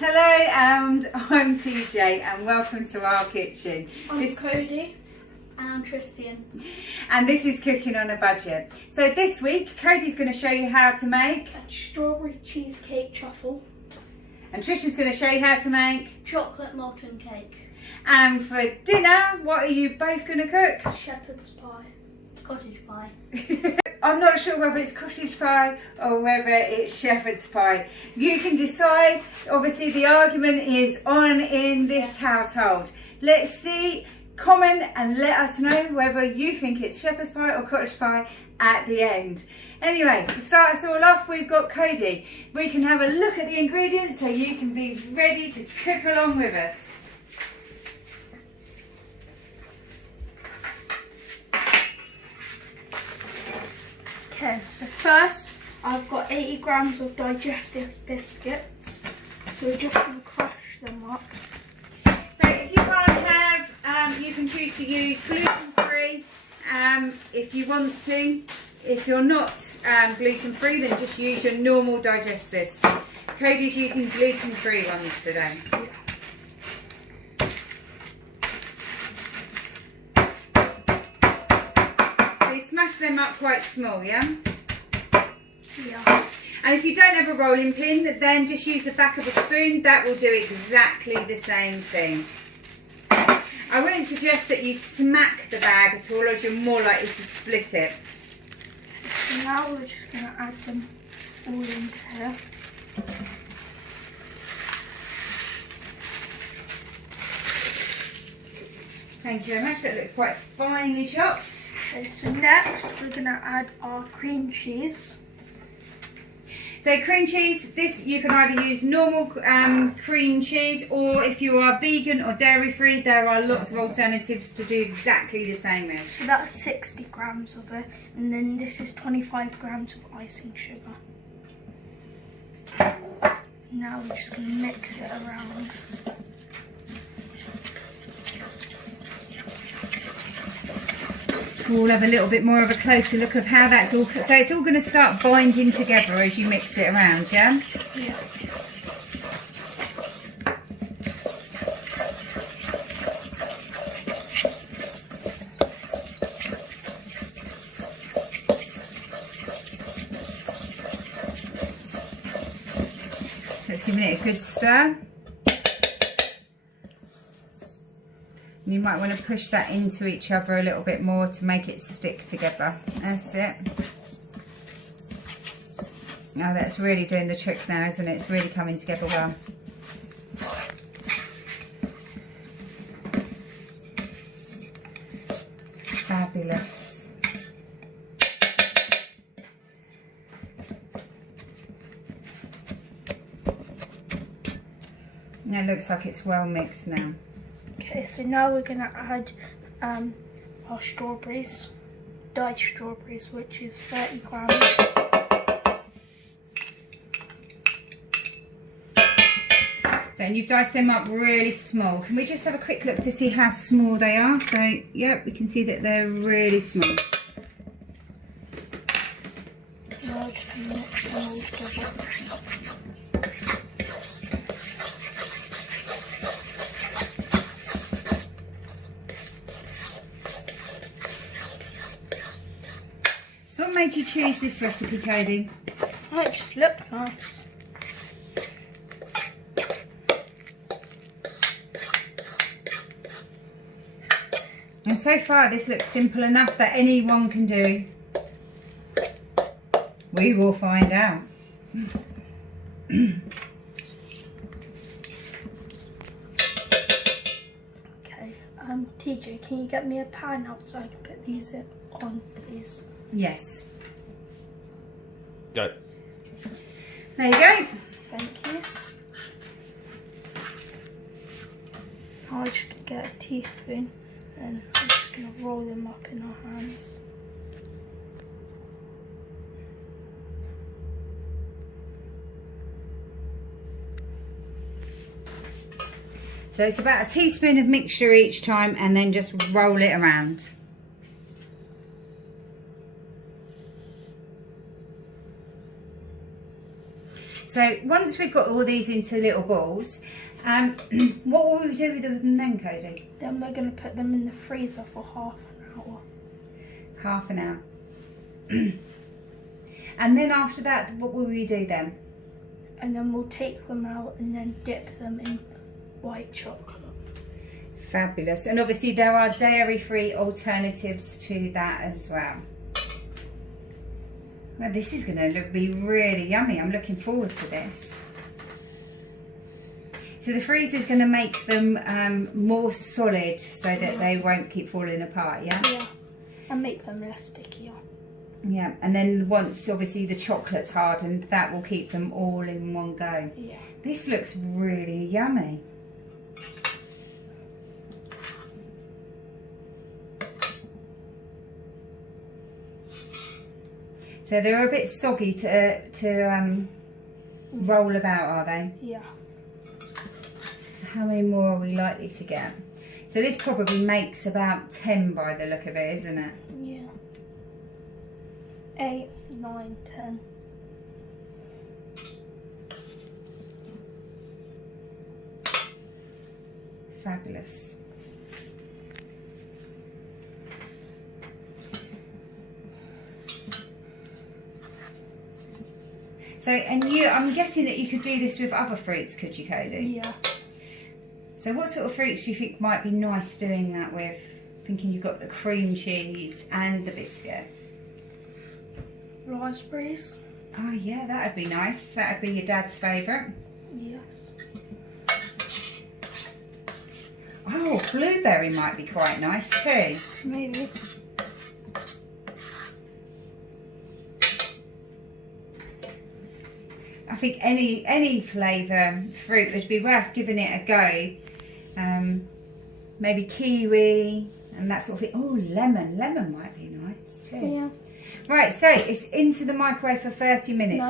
Hello, and I'm TJ, and welcome to our kitchen. I'm Cody. And I'm Tristan. And this is Cooking on a Budget. So this week, Cody's going to show you how to make a strawberry cheesecake truffle. And Tristan's going to show you how to make chocolate molten cake. And for dinner, what are you both going to cook? Shepherd's pie. Cottage pie. I'm not sure whether it's cottage pie or whether it's shepherd's pie. You can decide. Obviously, the argument is on in this household. Let's see. Comment and let us know whether you think it's shepherd's pie or cottage pie at the end. Anyway, to start us all off, we've got Cody. We can have a look at the ingredients so you can be ready to cook along with us. Okay, so first I've got 80 grams of digestive biscuits. So we're just going to crush them up. So if you can't have, you can choose to use gluten-free if you want to. If you're not gluten-free, then just use your normal digestives. Cody's using gluten-free ones today. So you smash them up quite small, yeah? Yeah. And if you don't have a rolling pin, then just use the back of a spoon. That will do exactly the same thing. I wouldn't suggest that you smack the bag at all, as you're more likely to split it. So now we're just going to add them all into here. Thank you very much. That looks quite finely chopped. Okay, so next we're going to add our cream cheese. So cream cheese, this you can either use normal cream cheese, or if you are vegan or dairy free, there are lots of alternatives to do exactly the same with. So that's 60 grams of it, and then this is 25 grams of icing sugar. Now we're just going to mix it around. We'll have a little bit more of a closer look of how that's all. So it's all going to start binding together as you mix it around, yeah? Yeah. Let's give it a good stir. You might want to push that into each other a little bit more to make it stick together. That's it. Now that's really doing the trick now, isn't it? It's really coming together well. Fabulous. Now it looks like it's well mixed now. Okay, so now we're going to add our strawberries, diced strawberries, which is 30 grams. So you've diced them up really small. Can we just have a quick look to see how small they are? So, yep, we can see that they're really small. Now we're just going to mix them all together. So what made you choose this recipe, Cody? Oh, it just looked nice. And so far this looks simple enough that anyone can do. We will find out. Okay, TJ, can you get me a pan out so I can put these on, please? Yes. Go. There you go. Thank you. I'll just get a teaspoon and I'm just going to roll them up in our hands. So it's about a teaspoon of mixture each time, and then just roll it around. So So once we've got all these into little balls, what will we do with them then, Cody? Then we're going to put them in the freezer for half an hour. Half an hour. And then after that, what will we do then? And then we'll take them out and then dip them in white chocolate. Fabulous. And obviously there are dairy-free alternatives to that as well. Well, this is going to be really yummy. I'm looking forward to this. So the freezer is going to make them more solid so that they won't keep falling apart, yeah? Yeah, and make them less stickier. Yeah, and then once obviously the chocolate's hardened, that will keep them all in one go. Yeah. This looks really yummy. So they're a bit soggy to roll about, are they? Yeah. So how many more are we likely to get? So this probably makes about 10 by the look of it, isn't it? Yeah. 8, 9, 10. Fabulous. So, and I'm guessing that you could do this with other fruits, could you, Cody? Yeah. So what sort of fruits do you think might be nice doing that with? Thinking you've got the cream cheese and the biscuit. Raspberries. Oh yeah, that would be nice. That would be your dad's favourite. Yes. Oh, blueberry might be quite nice too. Maybe. I think any flavour fruit would be worth giving it a go. Maybe kiwi and that sort of thing. Oh, lemon might be nice too. Yeah. Right, so it's into the microwave for 30 minutes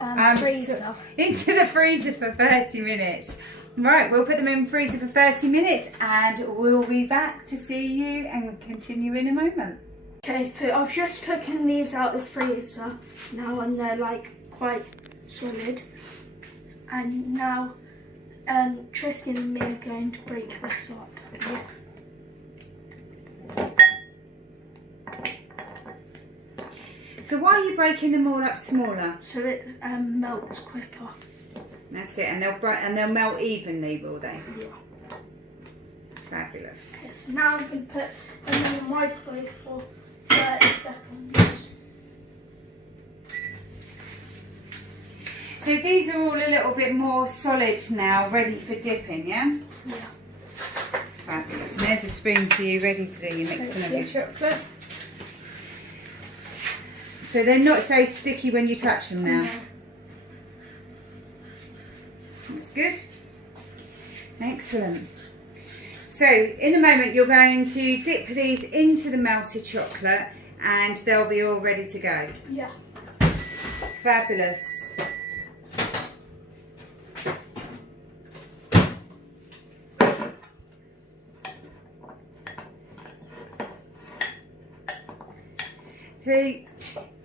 now. Freezer. So into the freezer for 30 minutes. Right, we'll put them in the freezer for 30 minutes and we'll be back to see you and continue in a moment. Okay, so I've just taken these out of the freezer now and they're like quite solid. And now Tristan and me are going to break this up. So why are you breaking them all up smaller? So it melts quicker. That's it, and they'll melt evenly, will they? Yeah. Fabulous. Okay, so now I'm going to put them in the microwave for 30 seconds. So these are all a little bit more solid now, ready for dipping, yeah? Yeah. That's fabulous. And there's a spoon for you, ready to do your mixing of your chocolate. So they're not so sticky when you touch them now. No. That's good. Excellent. So in a moment you're going to dip these into the melted chocolate and they'll be all ready to go. Yeah. Fabulous. So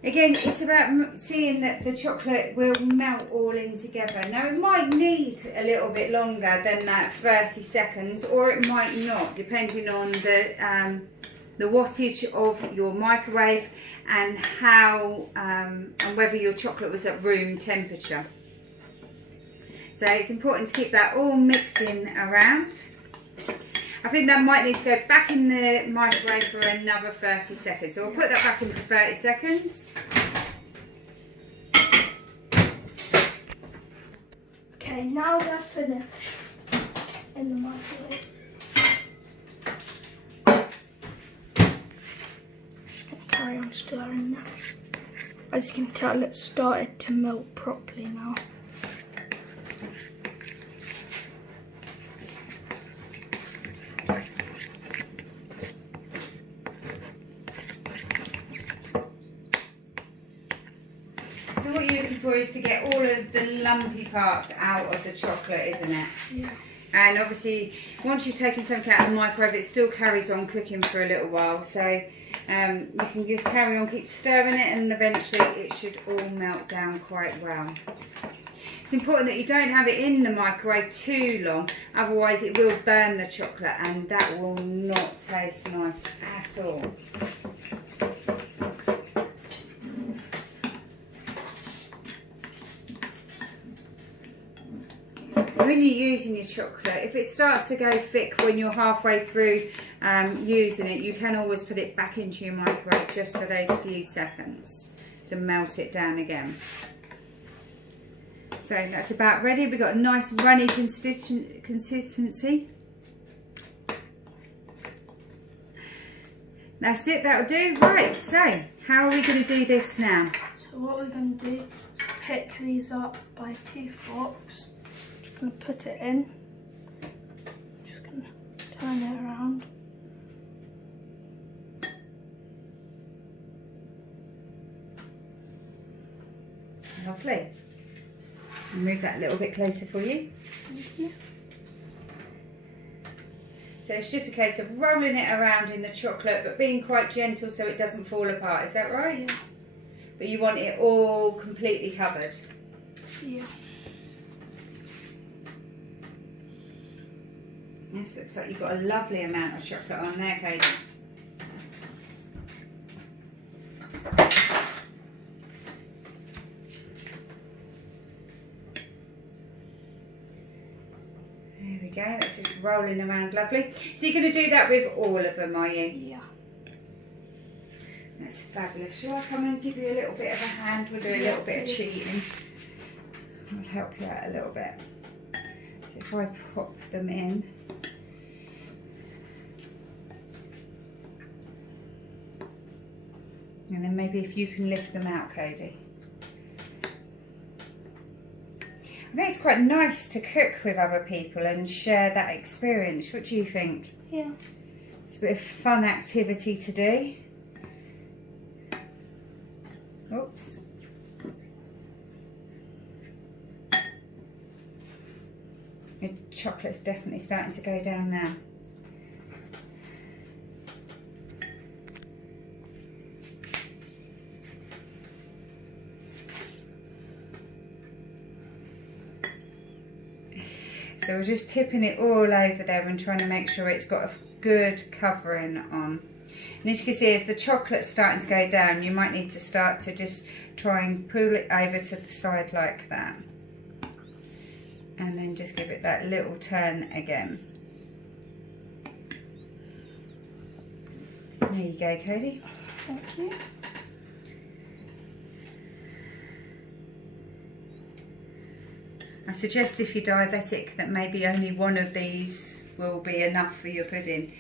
again, it's about seeing that the chocolate will melt all in together. Now it might need a little bit longer than that 30 seconds or it might not, depending on the wattage of your microwave and how and whether your chocolate was at room temperature. So it's important to keep that all mixing around. I think that might need to go back in the microwave for another 30 seconds. So we'll put that back in for 30 seconds. Okay, now they're finished in the microwave. Just going to carry on stirring this. As you can tell, it's started to melt properly now. So what you're looking for is to get all of the lumpy parts out of the chocolate, isn't it? Yeah. And obviously, once you've taken something out of the microwave, it still carries on cooking for a little while. So you can just carry on, keep stirring it, and eventually it should all melt down quite well. It's important that you don't have it in the microwave too long, otherwise it will burn the chocolate and that will not taste nice at all. When you're using your chocolate, if it starts to go thick when you're halfway through using it, you can always put it back into your microwave just for those few seconds to melt it down again. So that's about ready. We've got a nice runny consistency. That's it, that'll do. Right, so how are we going to do this now? So what we're going to do is pick these up by 2 forks. Just going to put it in. Just going to turn it around. Lovely. I'll move that a little bit closer for you. Thank you. So it's just a case of rolling it around in the chocolate, but being quite gentle so it doesn't fall apart. Is that right? Yeah. But you want it all completely covered. Yeah. This looks like you've got a lovely amount of chocolate on there, Cody. There we go, that's just rolling around lovely. So you're going to do that with all of them, are you? Yeah. That's fabulous. Shall I come and give you a little bit of a hand? We'll do a little bit of cheating. I'll help you out a little bit. So if I pop them in. And then maybe if you can lift them out, Cody. I think it's quite nice to cook with other people and share that experience. What do you think? Yeah. It's a bit of fun activity to do. Oops. The chocolate's definitely starting to go down now. So we're just tipping it all over there and trying to make sure it's got a good covering on. And as you can see, as the chocolate's starting to go down, you might need to start to just try and pull it over to the side like that. And then just give it that little turn again. There you go, Cody. Thank you. I suggest if you're diabetic that maybe only one of these will be enough for your pudding.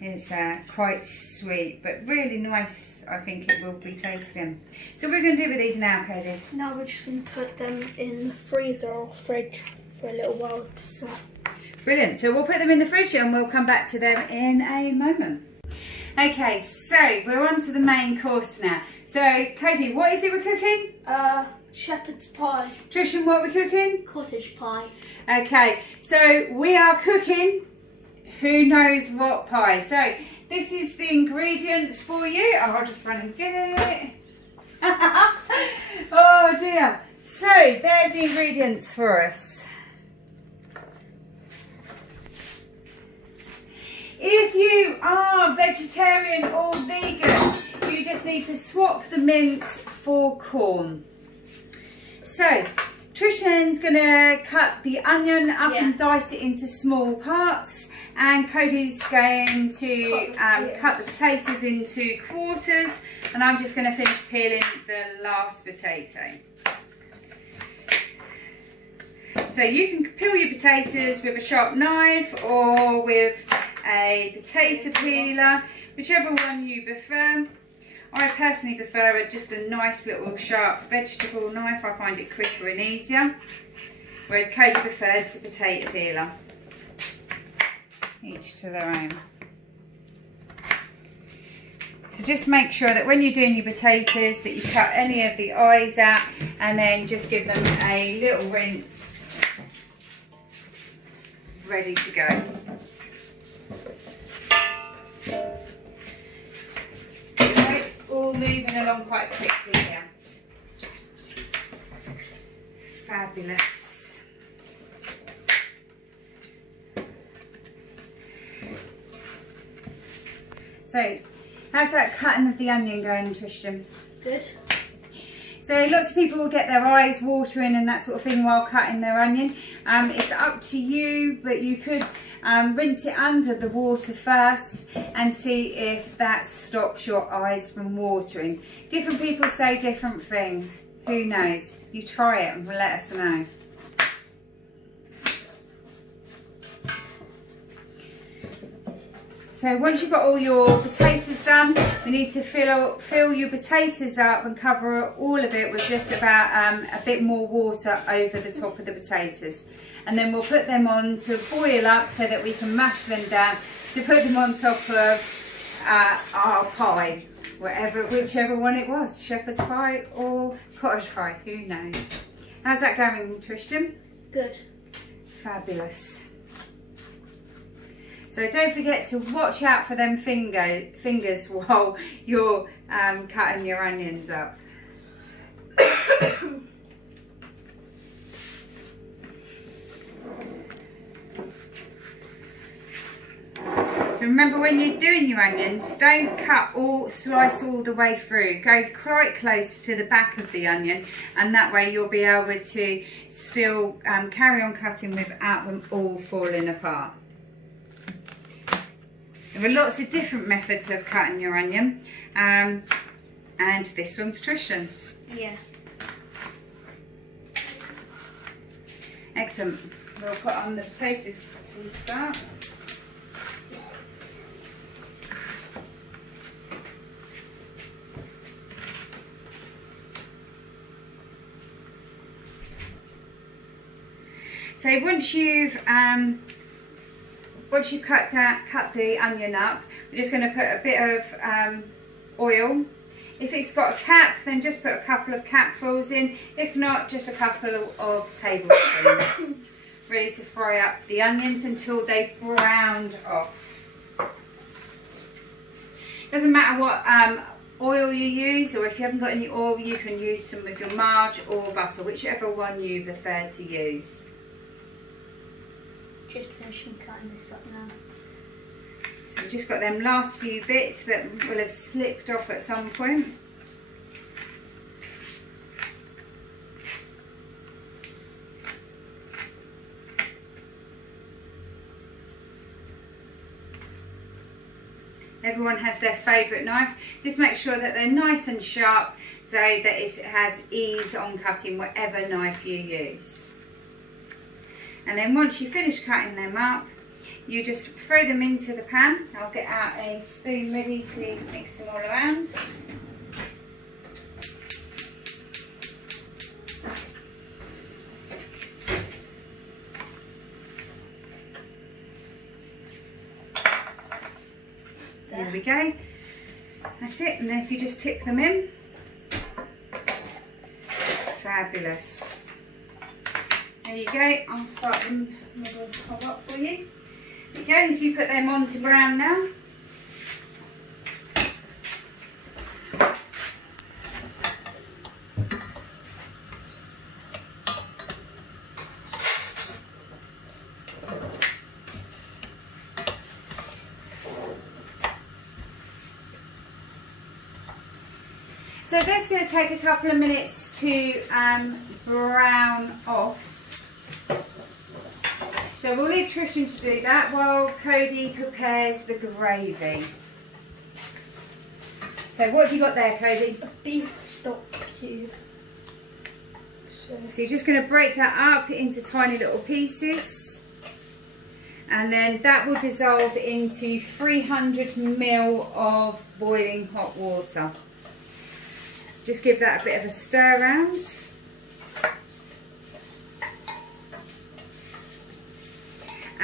It's quite sweet, but really nice. I think it will be tasting. So what are we going to do with these now, Cody? Now we're just going to put them in the freezer or fridge for a little while to set. Brilliant. So we'll put them in the fridge and we'll come back to them in a moment. Okay, so we're on to the main course now. So, Cody, what is it we're cooking? Shepherd's pie. Trishan, what are we cooking? Cottage pie. Okay, so we are cooking who knows what pie. So this is the ingredients for you. Oh, I'll just run and get it. Oh dear. So there's the ingredients for us. If you are vegetarian or vegan, you just need to swap the mince for corn. So, Trishan's going to cut the onion up and dice it into small parts, and Cody's going to cut the potatoes into quarters, and I'm just going to finish peeling the last potato. So you can peel your potatoes with a sharp knife or with a potato peeler, whichever one you prefer. I personally prefer just a nice little sharp vegetable knife. I find it quicker and easier, whereas Cody prefers the potato peeler. Each to their own. So just make sure that when you're doing your potatoes that you cut any of the eyes out and then just give them a little rinse. Ready to go. All moving along quite quickly here. Fabulous. So, how's that cutting of the onion going, Tristan? Good. So lots of people will get their eyes watering and that sort of thing while cutting their onion. It's up to you, but you could rinse it under the water first and see if that stops your eyes from watering. Different people say different things. Who knows? You try it and let us know. So once you've got all your potatoes done, you need to fill your potatoes up and cover all of it with just about a bit more water over the top of the potatoes. And then we'll put them on to boil up so that we can mash them down to put them on top of our pie, whichever one it was, shepherd's pie or cottage pie, who knows. How's that going, Tristan? Good. Fabulous. So don't forget to watch out for them fingers while you're cutting your onions up. So remember, when you're doing your onions, don't cut or slice all the way through. Go quite close to the back of the onion, and that way you'll be able to still carry on cutting without them all falling apart. There are lots of different methods of cutting your onion, and this one's Tristan's. Yeah. Excellent. We'll put on the potatoes to start. So once you've cut the onion up, we're just going to put a bit of oil. If it's got a cap, then just put a couple of capfuls in. If not, just a couple of tablespoons. Ready to fry up the onions until they browned off. Doesn't matter what oil you use, or if you haven't got any oil, you can use some of your margarine or butter, whichever one you prefer to use. Just finishing cutting this up now. So we've just got them last few bits that will have slipped off at some point. Everyone has their favourite knife. Just make sure that they're nice and sharp so that it has ease on cutting whatever knife you use. And then once you finish cutting them up, you just throw them into the pan. I'll get out a spoon ready to mix them all around. There we go. That's it. And then if you just tip them in, fabulous. There you go. I'll start them middle top up for you. There you go. And if you put them on to brown now. So that's going to take a couple of minutes to brown off. So we'll leave Tristan to do that while Cody prepares the gravy. So what have you got there, Cody? A beef stock cube. So you're just going to break that up into tiny little pieces. And then that will dissolve into 300 ml of boiling hot water. Just give that a bit of a stir around.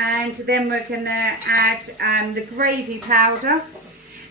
And then we're going to add the gravy powder.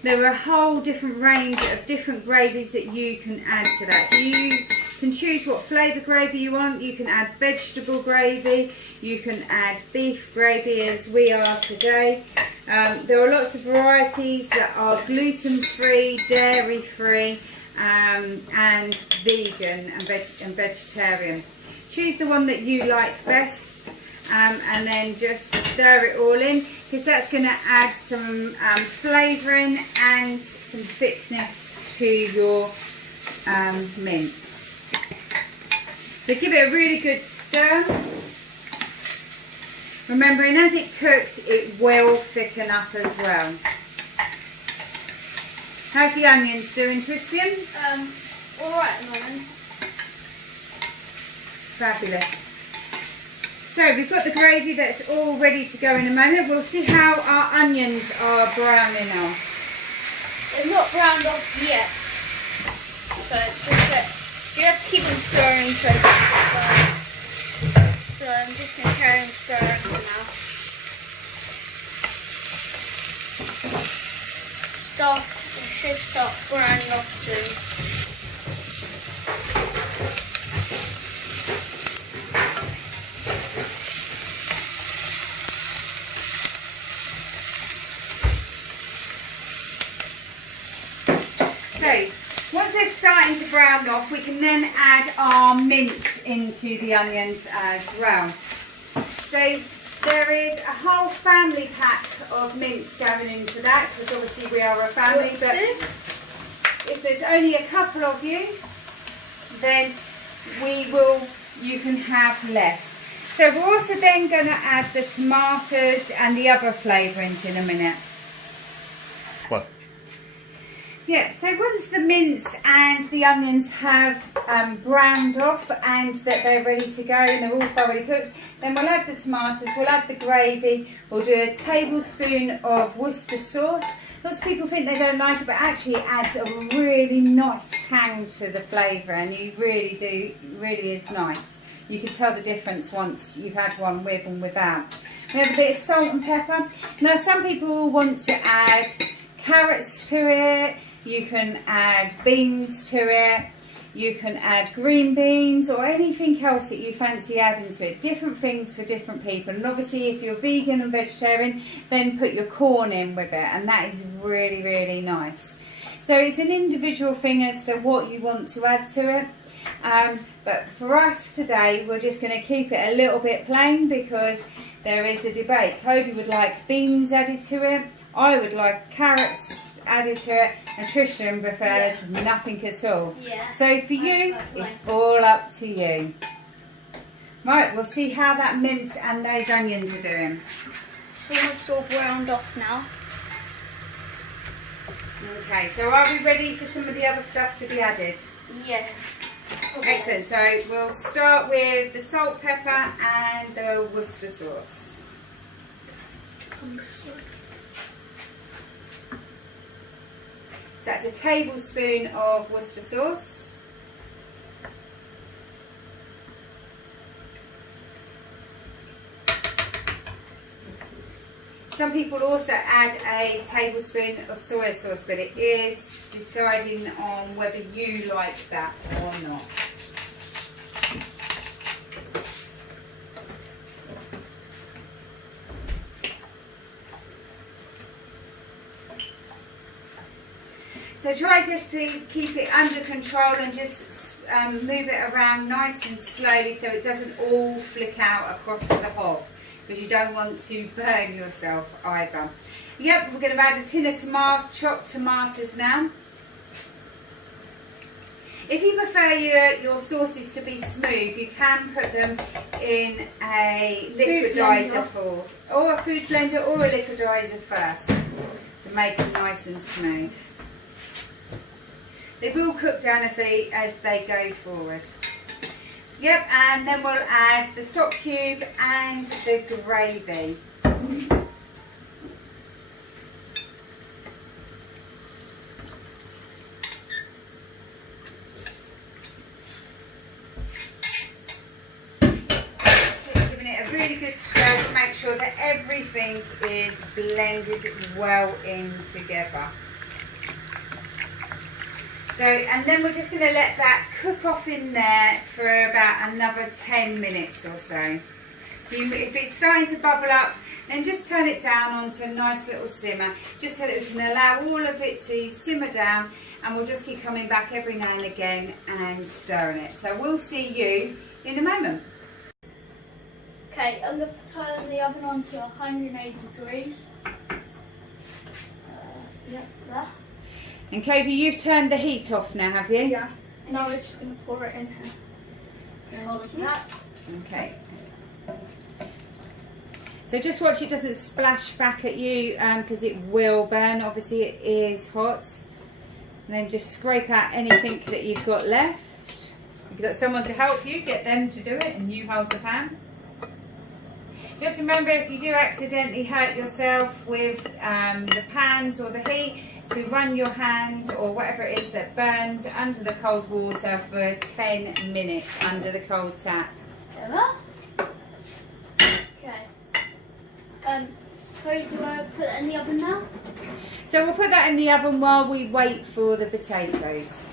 There are a whole different range of different gravies that you can add to that. You can choose what flavour gravy you want. You can add vegetable gravy. You can add beef gravy, as we are today. There are lots of varieties that are gluten-free, dairy-free, and vegan and vegetarian. Choose the one that you like best, and then just stir it all in, because that's going to add some flavouring and some thickness to your mince. So give it a really good stir. Remembering as it cooks, it will thicken up as well. How's the onions doing, Tristan? Alright at the moment. Fabulous. So we've got the gravy that's all ready to go in a moment. We'll see how our onions are browning off. They're not browned off yet. So you have to keep them stirring so I'm just going to carry on stirring for now. It should start browning off soon. So once they're starting to brown off, we can then add our mince into the onions as well. So there is a whole family pack of mince going into that, because obviously we are a family, but if there's only a couple of you, then you can have less. So we're also then going to add the tomatoes and the other flavourings in a minute. What? Yeah, so once the mince and the onions have browned off and that they're ready to go and they're all thoroughly cooked, then we'll add the tomatoes, we'll add the gravy, we'll do a tablespoon of Worcester sauce. Lots of people think they don't like it, but actually it adds a really nice tang to the flavour, and you really do, it really is nice. You can tell the difference once you've had one with and without. We have a bit of salt and pepper. Now some people want to add carrots to it. You can add beans to it, you can add green beans or anything else that you fancy adding to it. Different things for different people, and obviously if you're vegan and vegetarian, then put your corn in with it, and that is really, really nice. So it's an individual thing as to what you want to add to it, but for us today we're just going to keep it a little bit plain, because there is the debate. Cody would like beans added to it, I would like carrots added to it, and Tristan prefers nothing at all. Yeah. So for you, it's all up to you. Right, we'll see how that mince and those onions are doing. It's almost all browned off now. Okay, so are we ready for some of the other stuff to be added? Yeah. Excellent, so we'll start with the salt, pepper and the Worcester sauce. So that's a tablespoon of Worcester sauce. Some people also add a tablespoon of soy sauce, but it is deciding on whether you like that or not. So try just to keep it under control and just move it around nice and slowly so it doesn't all flick out across the hob, because you don't want to burn yourself either. Yep, we're going to add a tin of chopped tomatoes now. If you prefer your sauces to be smooth, you can put them in a liquidizer or a food blender or a liquidizer first to make them nice and smooth. They will cook down as they go forward. Yep, and then we'll add the stock cube and the gravy. Just giving it a really good stir to make sure that everything is blended well in together. So, and then we're just going to let that cook off in there for about another 10 minutes or so. So if it's starting to bubble up, then just turn it down onto a nice little simmer, just so that we can allow all of it to simmer down, and we'll just keep coming back every now and again and stirring it. So we'll see you in a moment. Okay, I'm going to turn the oven on to 180 degrees. Yep, there. And Katie, you've turned the heat off now, have you? Yeah. Now we're just going to pour it in here. Hold on to that. Okay. So just watch it doesn't splash back at you, because it will burn. Obviously it is hot. And then just scrape out anything that you've got left. If you've got someone to help you, get them to do it and you hold the pan. Just remember, if you do accidentally hurt yourself with the pans or the heat, to run your hand or whatever it is that burns under the cold water for 10 minutes under the cold tap. Okay. So do I put that in the oven now? So we'll put that in the oven while we wait for the potatoes.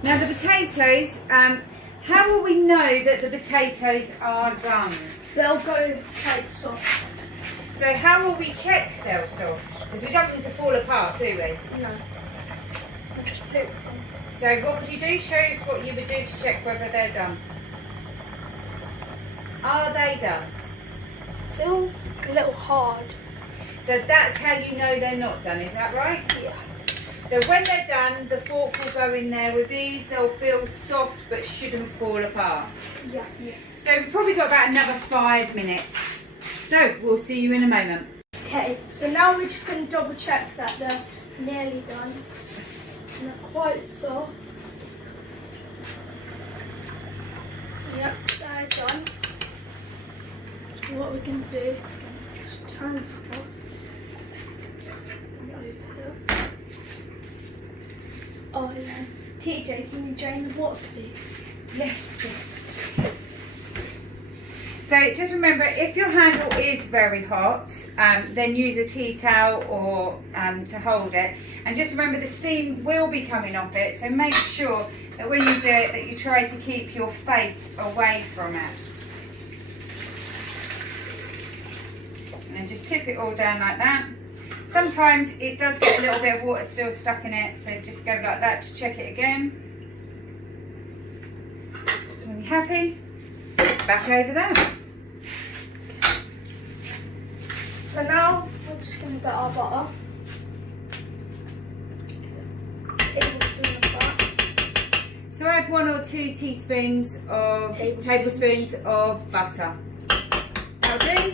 Now the potatoes, how will we know that the potatoes are done? They'll go quite soft. So how will we check they're soft? Because we don't want them to fall apart, do we? No. I'll just put them. So what would you do? Show us what you would do to check whether they're done. Are they done? Feel a little hard. So that's how you know they're not done, is that right? Yeah. So when they're done, the fork will go in there with ease. They'll feel soft but shouldn't fall apart. Yeah. Yeah. So we've probably got about another 5 minutes. So we'll see you in a moment. Okay, so now we're just going to double check that they're nearly done. And they're quite soft. Yep, they're done. So what we're going to do is just turn it off. And over here. Oh, and then TJ, can you drain the water, please? Yes. So just remember, if your handle is very hot, then use a tea towel or to hold it. And just remember, the steam will be coming off it, so make sure that when you do it, that you try to keep your face away from it. And then just tip it all down like that. Sometimes it does get a little bit of water still stuck in it, so just go like that to check it again. So are you happy? Back over there. So now we're just going to get our butter. Tablespoon of that. So add 1 or 2 tablespoons of butter. That'll do.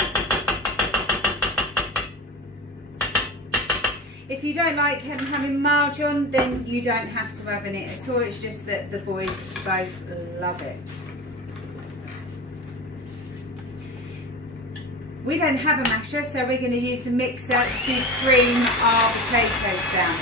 If you don't like having margarine, then you don't have to have in it at all. It's just that the boys both love it. We don't have a masher, so we're going to use the mixer to cream our potatoes down.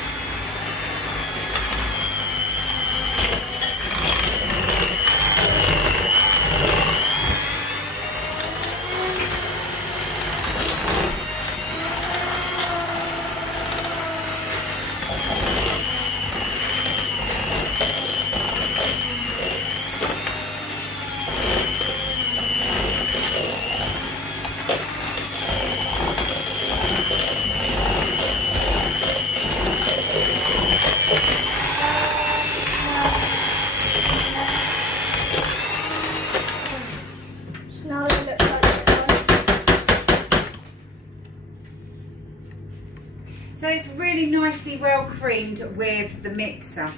So it's really nicely well creamed with the mixer.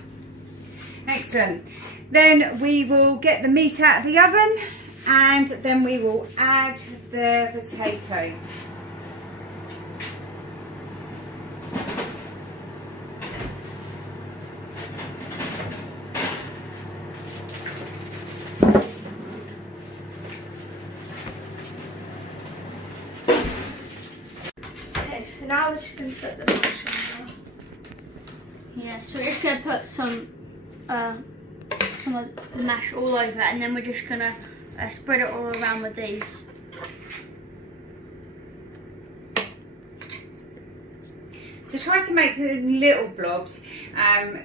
Excellent. Then we will get the meat out of the oven and then we will add the potato. So now we're just going to put the mash on. Yeah, so we're just going to put some of the mash all over it, and then we're just going to spread it all around with these. So try to make them little blobs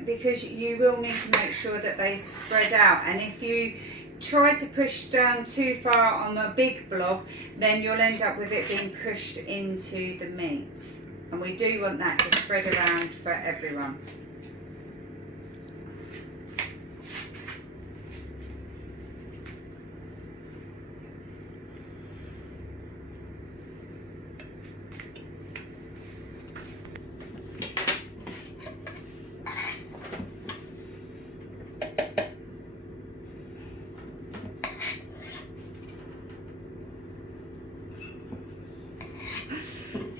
because you will need to make sure that they spread out, and if you try to push down too far on a big blob, then you'll end up with it being pushed into the meat, and we do want that to spread around for everyone.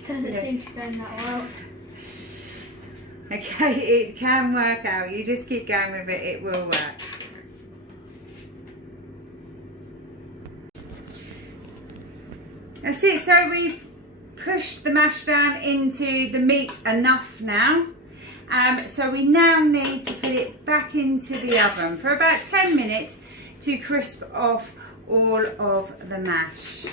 Doesn't seem to be going that well. Okay, it can work out. You just keep going with it, it will work. That's it, so we've pushed the mash down into the meat enough now. So we now need to put it back into the oven for about 10 minutes to crisp off all of the mash.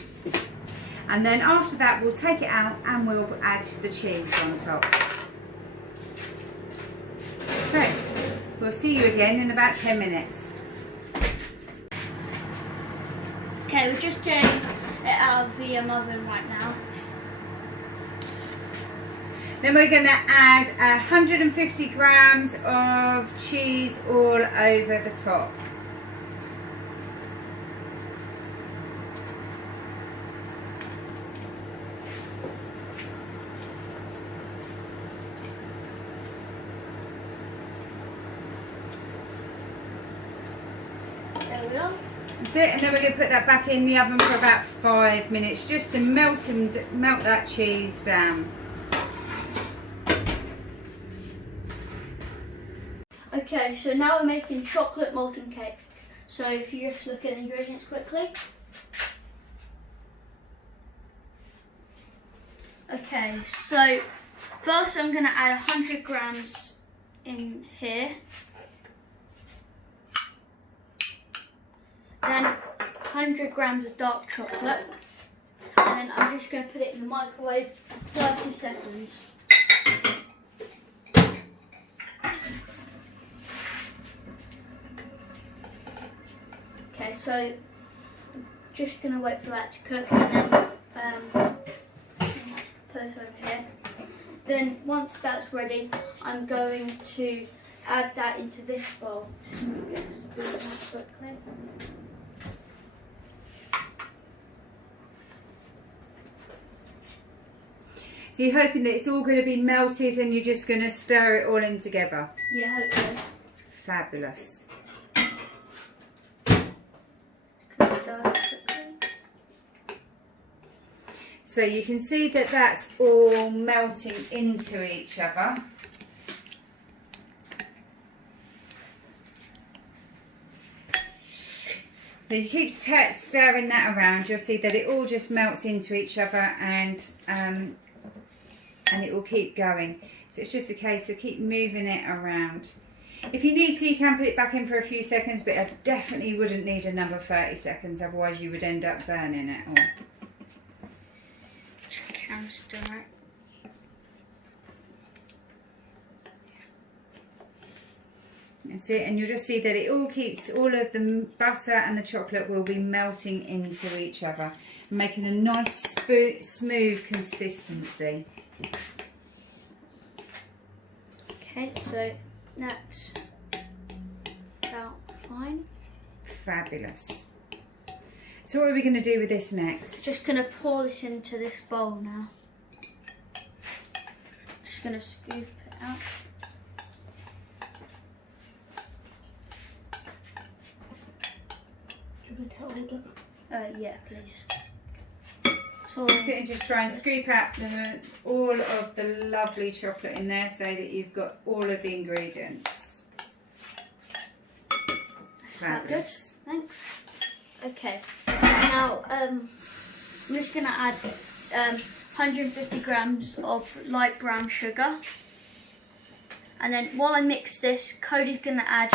And then after that we'll take it out and we'll add the cheese on top. So we'll see you again in about 10 minutes. Okay, we're just getting it out of the oven right now. Then we're going to add 150 grams of cheese all over the top. There we are. That's it, and then we're going to put that back in the oven for about 5 minutes just to melt that cheese down. Okay, so now we're making chocolate molten cake. So if you just look at the ingredients quickly. Okay, so first I'm going to add 100 grams in here. Then 100 grams of dark chocolate. And then I'm just going to put it in the microwave for 30 seconds. Okay, so just going to wait for that to cook and then put it over here. Then once that's ready, I'm going to add that into this bowl. Just move this quickly. So you're hoping that it's all going to be melted and you're just going to stir it all in together? Yeah, hopefully. Fabulous. So you can see that that's all melting into each other. So you keep stirring that around, you'll see that it all just melts into each other and it will keep going. So it's just a case of keep moving it around. If you need to, you can put it back in for a few seconds, but I definitely wouldn't need another 30 seconds, otherwise you would end up burning it all. Can stir it. That's it, and you'll just see that it all keeps, all of the butter and the chocolate will be melting into each other, making a nice smooth consistency. Okay, so that's about fine. Fabulous. So what are we going to do with this next? Just going to pour this into this bowl now. Just going to scoop it out. Should we hold it? Yeah, please. So Sit and just try and scoop out all of the lovely chocolate in there so that you've got all of the ingredients. Fabulous. Thanks. Okay. Now I'm just going to add 150 grams of light brown sugar. And then while I mix this, Cody's going to add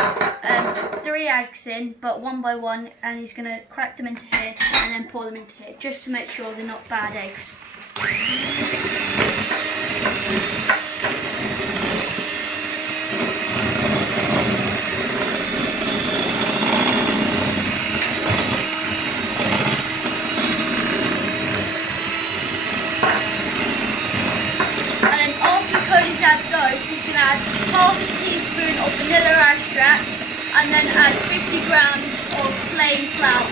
3 eggs in, but one by one, and he's going to crack them into here and then pour them into here, just to make sure they're not bad eggs. And then after Cody's add those, he's going to add half a teaspoon of vanilla extract and then add 50 grams of plain flour.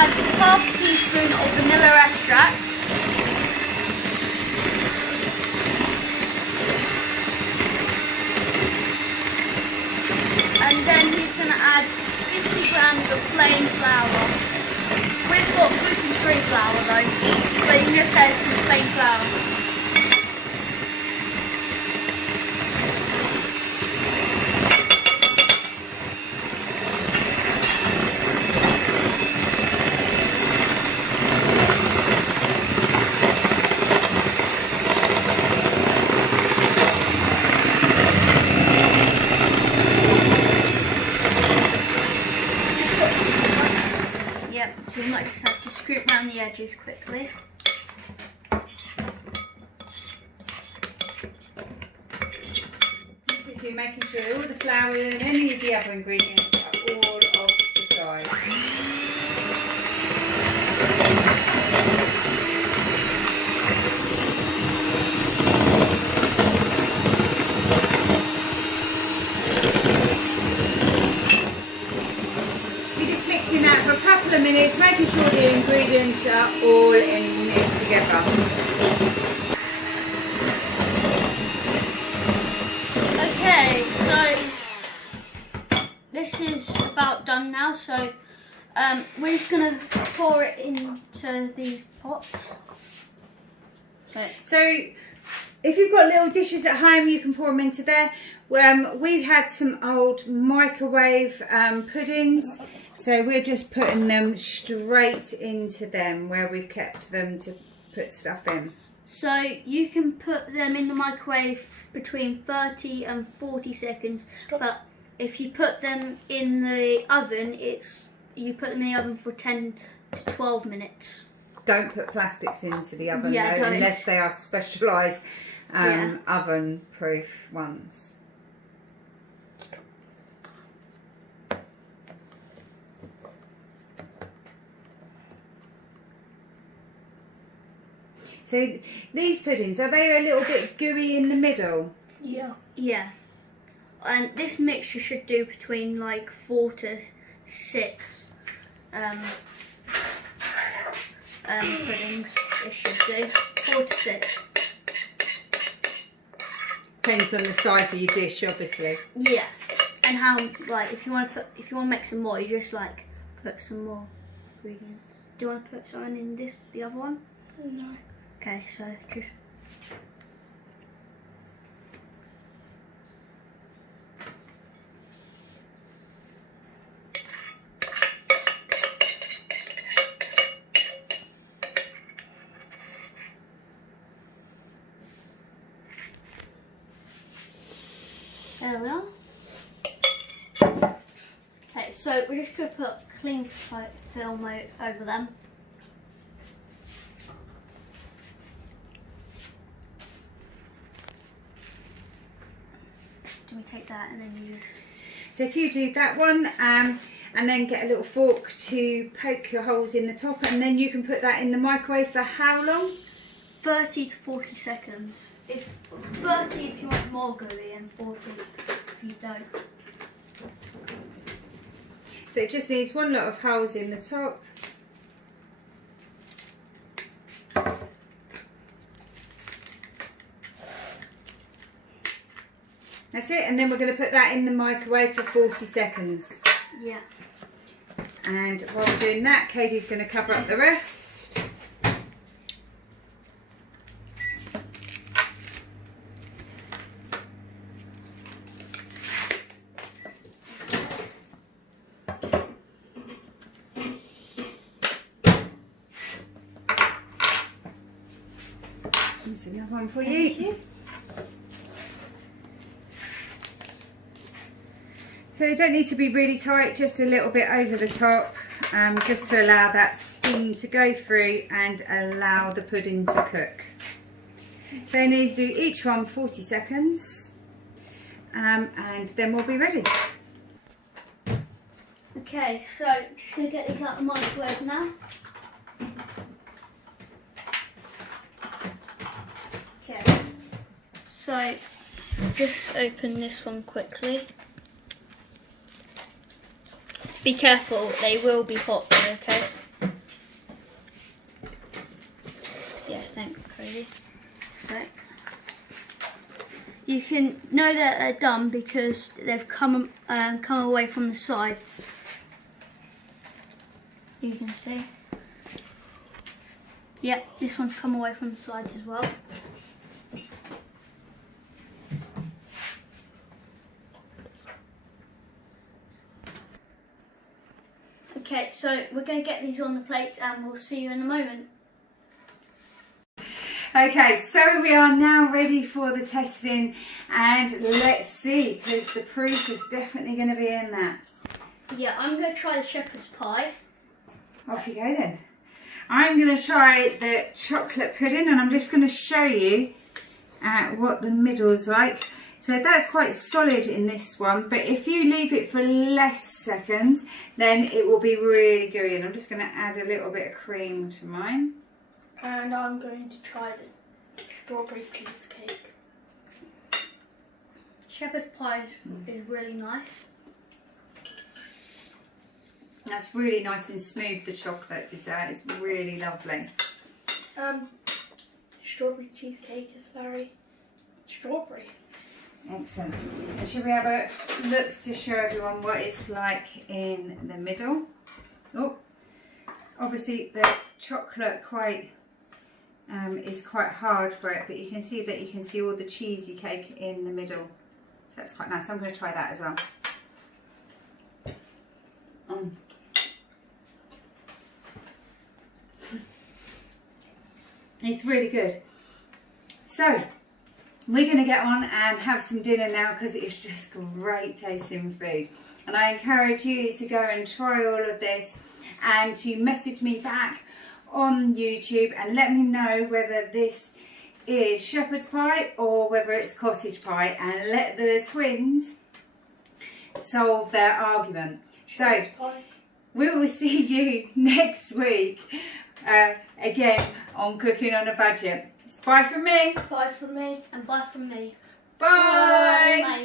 add half a teaspoon of vanilla extract. And then he's going to add 50 grams of plain flour. We've got gluten-free flour though, so you can just add some plain flour. So you might just have to scoop around the edges quickly. So you're making sure that all the flour and any of the other ingredients are all off the side. For a couple of minutes, making sure the ingredients are all in there together. Okay, so this is about done now, so we're just going to pour it into these pots. So if you've got little dishes at home, you can pour them into there. We had some old microwave puddings. So we're just putting them straight into them where we've kept them to put stuff in. So you can put them in the microwave between 30 and 40 seconds. But if you put them in the oven, you put them in the oven for 10 to 12 minutes. Don't put plastics into the oven though, don't. unless they are specialised oven proof ones. So these puddings, are they a little bit gooey in the middle? Yeah. Yeah. And this mixture should do between like 4 to 6 puddings. It should do 4 to 6. Depends on the size of your dish, obviously. Yeah. And how, like, if you want to make some more, you just like put some more ingredients. Do you want to put something in the other one? No. Okay, so just. There we are. Okay, so we're just going to put cling film over them. Do we take that and then you just... So if you do that one and then get a little fork to poke your holes in the top, and then you can put that in the microwave for how long? 30 to 40 seconds. 30 if you want more gooey and 40 if you don't. So it just needs one lot of holes in the top. That's it, and then we're going to put that in the microwave for 40 seconds. Yeah. And while we're doing that, Katie's going to cover up the rest. There's another one for you. Thank you. So they don't need to be really tight, just a little bit over the top, just to allow that steam to go through and allow the pudding to cook. So you need to do each one 40 seconds, and then we'll be ready. Okay, so just going to get these out of the microwave now. Okay, so just open this one quickly. Be careful, they will be hot though, okay? show you. So you can know that they're done because they've come away from the sides. You can see. Yep, this one's come away from the sides as well. Okay, so we're going to get these on the plates and we'll see you in a moment. Okay, so we are now ready for the testing, and let's see, because the proof is definitely going to be in that. Yeah, I'm going to try the shepherd's pie. Off you go then. I'm going to try the chocolate pudding, and I'm just going to show you what the middle's like. So that's quite solid in this one, but if you leave it for less seconds, then it will be really gooey. And I'm just going to add a little bit of cream to mine. And I'm going to try the strawberry cheesecake. Shepherd's pie is really nice. That's really nice and smooth, the chocolate dessert is really lovely. Strawberry cheesecake is very strawberry. Excellent. And should we have a look to show everyone what it's like in the middle? Oh, obviously the chocolate is quite hard for it, but you can see that you can see all the cheesy cake in the middle. So that's quite nice. I'm going to try that as well. It's really good. So we're going to get on and have some dinner now, because it's just great tasting food. And I encourage you to go and try all of this and to message me back on YouTube and let me know whether this is shepherd's pie or whether it's cottage pie, and let the twins solve their argument. So we will see you next week again on Cooking on a Budget. Bye from me. Bye from me. And bye from me. Bye. Bye.